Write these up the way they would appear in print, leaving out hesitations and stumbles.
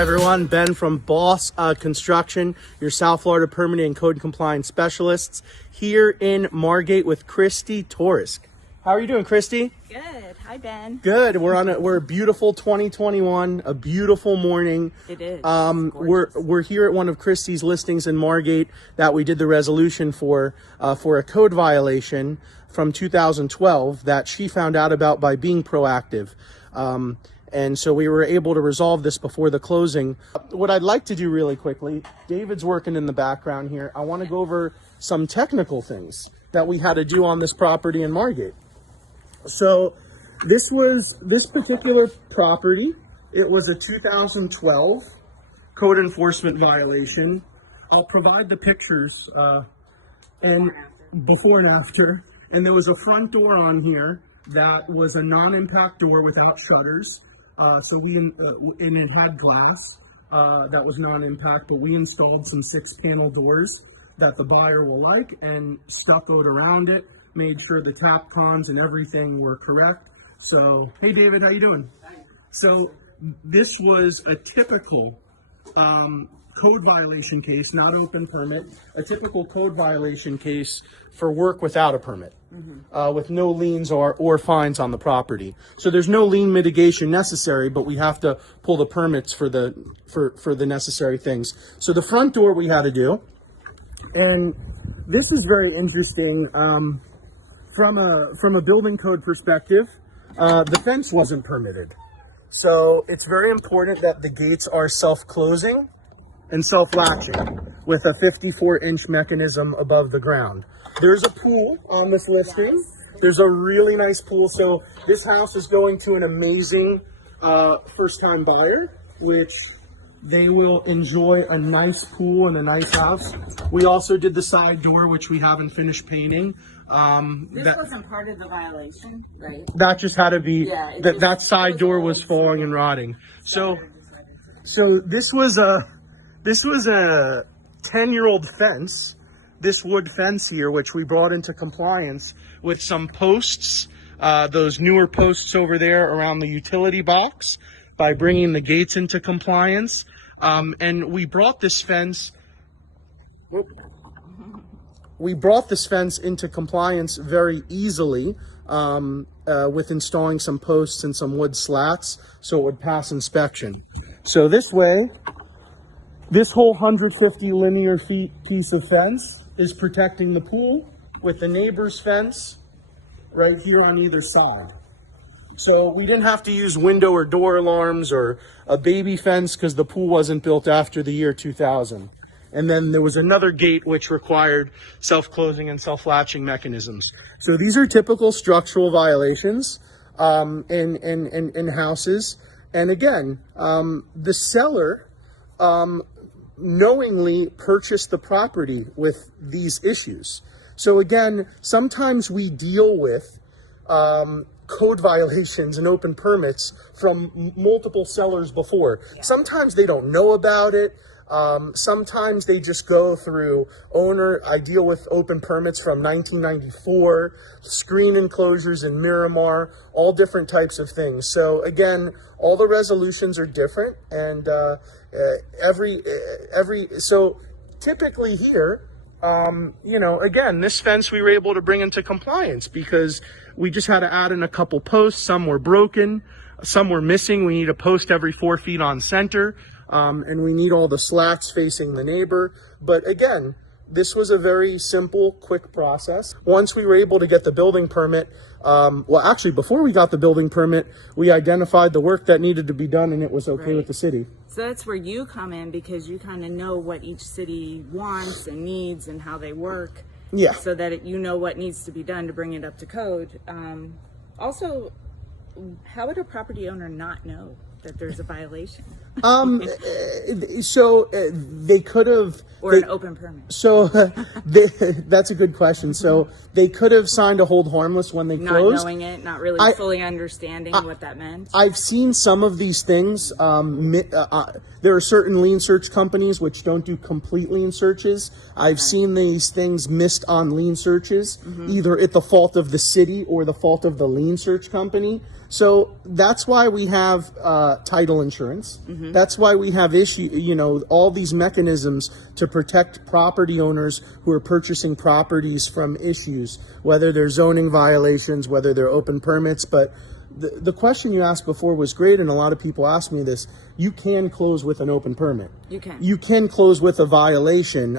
everyone, Ben from Boss Construction, your South Florida permitting and code compliance specialists, here in Margate with Christine Torisk. How are you doing, Christy? Good. Hi, Ben. Good. We're a beautiful 2021, a beautiful morning. It is. We're here at one of Christy's listings in Margate that we did the resolution for a code violation from 2012 that she found out about by being proactive. And so we were able to resolve this before the closing. What I'd like to do really quickly, David's working in the background here. I want to go over some technical things that we had to do on this property in Margate. So this particular property, it was a 2012 code enforcement violation. I'll provide the pictures and before and after. And there was a front door on here that was a non-impact door without shutters. And it had glass that was non-impact, but we installed some 6-panel doors that the buyer will like and stuccoed around it, made sure the tap cons and everything were correct. So, hey David, how you doing? So this was a typical code violation case, not open permit, a typical code violation case for work without a permit, with no liens or fines on the property. So there's no lien mitigation necessary, but we have to pull the permits for the necessary things. So the front door we had to do, and this is very interesting from a building code perspective. The fence wasn't permitted. So it's very important that the gates are self-closing and self-latching with a 54-inch mechanism above the ground. There's a pool on this listing. There's a really nice pool. So this house is going to an amazing first-time buyer, which they will enjoy a nice pool and a nice house. We also did the side door, which we haven't finished painting. This wasn't part of the violation, right? That just had to be, Yeah, that side door was falling and rotting. So this was a 10-year-old fence, this wood fence here, which we brought into compliance with some posts, those newer posts over there around the utility box, by bringing the gates into compliance. And we brought this fence into compliance very easily with installing some posts and some wood slats so it would pass inspection. So this way, this whole 150 linear feet piece of fence is protecting the pool with the neighbor's fence right here on either side. So we didn't have to use window or door alarms or a baby fence because the pool wasn't built after the year 2000. And then there was another gate which required self-closing and self-latching mechanisms. So these are typical structural violations in houses. And again, the seller knowingly purchased the property with these issues. So again, sometimes we deal with code violations and open permits from multiple sellers before. Sometimes they don't know about it. Sometimes they just go through I deal with open permits from 1994, screen enclosures in Miramar, all different types of things. So again, all the resolutions are different, and so typically here, again, this fence we were able to bring into compliance because we just had to add in a couple posts. Some were broken, some were missing. We need a post every 4 feet on center. And we need all the slats facing the neighbor. But again, this was a very simple, quick process. Once we were able to get the building permit, actually, before we got the building permit, we identified the work that needed to be done, and it was okay with the city. So that's where you come in, because you kind of know what each city wants and needs and how they work. Yeah. So that you know what needs to be done to bring it up to code. Also, how would a property owner not know that there's a violation? They could have, an open permit. So that's a good question. So they could have signed a hold harmless when they closed. Not knowing it, not really fully understanding what that meant. I've seen some of these things. There are certain lien search companies which don't do complete lien searches. I've seen these things missed on lien searches, either at the fault of the city or the fault of the lien search company. So that's why we have title insurance. That's why we have all these mechanisms to protect property owners who are purchasing properties from issues, whether they're zoning violations, whether they're open permits. But the question you asked before was great, and a lot of people ask me this. You can close with an open permit. You can close with a violation.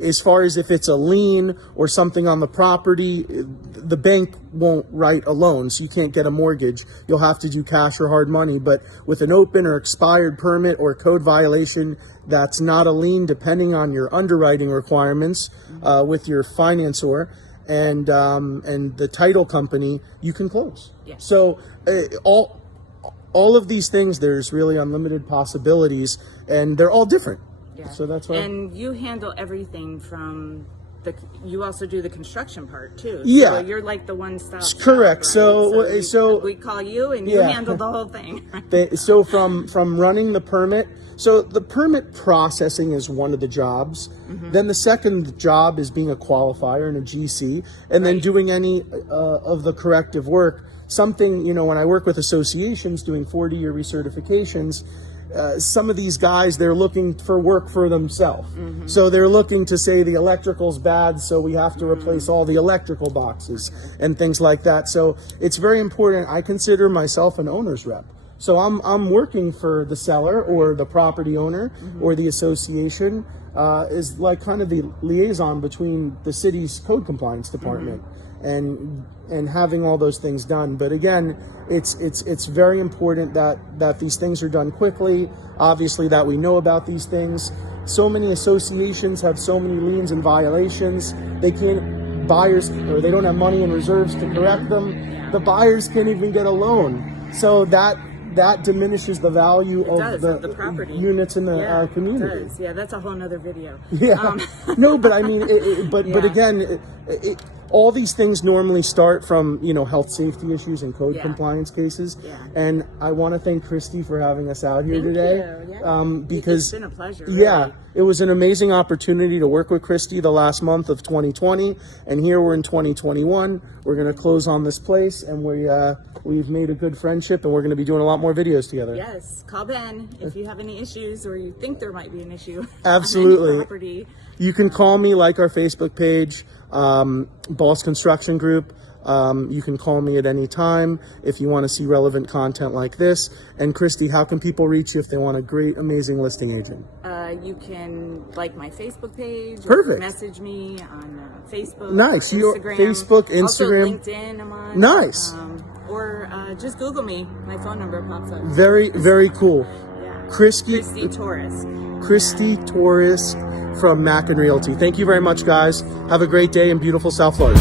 As far as if it's a lien or something on the property, the bank won't write a loan, so you can't get a mortgage. You'll have to do cash or hard money. But with an open or expired permit or code violation, that's not a lien, depending on your underwriting requirements with your financier and the title company, you can close. So all of these things, there's really unlimited possibilities, and they're all different. So that's why. And you handle everything from you also do the construction part too. Yeah. So you're like the one-stop shop, correct. Right? So we call you and you handle the whole thing. So from running the permit, so the permit processing is one of the jobs. Then the second job is being a qualifier and a GC, and then doing any of the corrective work. Something, when I work with associations doing 40-year recertifications, some of these guys, they're looking for work for themselves. So they're looking to say the electrical's bad, so we have to replace all the electrical boxes and things like that. So it's very important. I consider myself an owner's rep. So I'm working for the seller or the property owner or the association, is like kind of the liaison between the city's code compliance department and having all those things done. But again, it's very important that these things are done quickly. Obviously, that we know about these things. So many associations have so many liens and violations. They can't they don't have money in reserves to correct them. The buyers can't even get a loan. So that diminishes the value of the property units in the community. It does. Yeah, that's a whole nother video. No, but I mean, but again, all these things normally start from health safety issues and code compliance cases. And I want to thank Christy for having us out here today. Because it's been a pleasure. Really. It was an amazing opportunity to work with Christy the last month of 2020, and here we're in 2021. We're going to close on this place, and we've made a good friendship, and we're going to be doing a lot more videos together. Yes, call Ben if you have any issues or you think there might be an issue. Absolutely. On any property. You can call me, like our Facebook page, Boss Construction Group. You can call me at any time if you want to see relevant content like this. And Christy, how can people reach you if they want a great, amazing listing agent? You can like my Facebook page. Perfect. Or message me on Facebook. Nice. Instagram. Facebook, Instagram. Also LinkedIn, I'm on. Nice. Or just Google me. My phone number pops up. Very, very cool. Christine Torisk. Christine Torisk from Macken Realty. Thank you very much, guys. Have a great day in beautiful South Florida.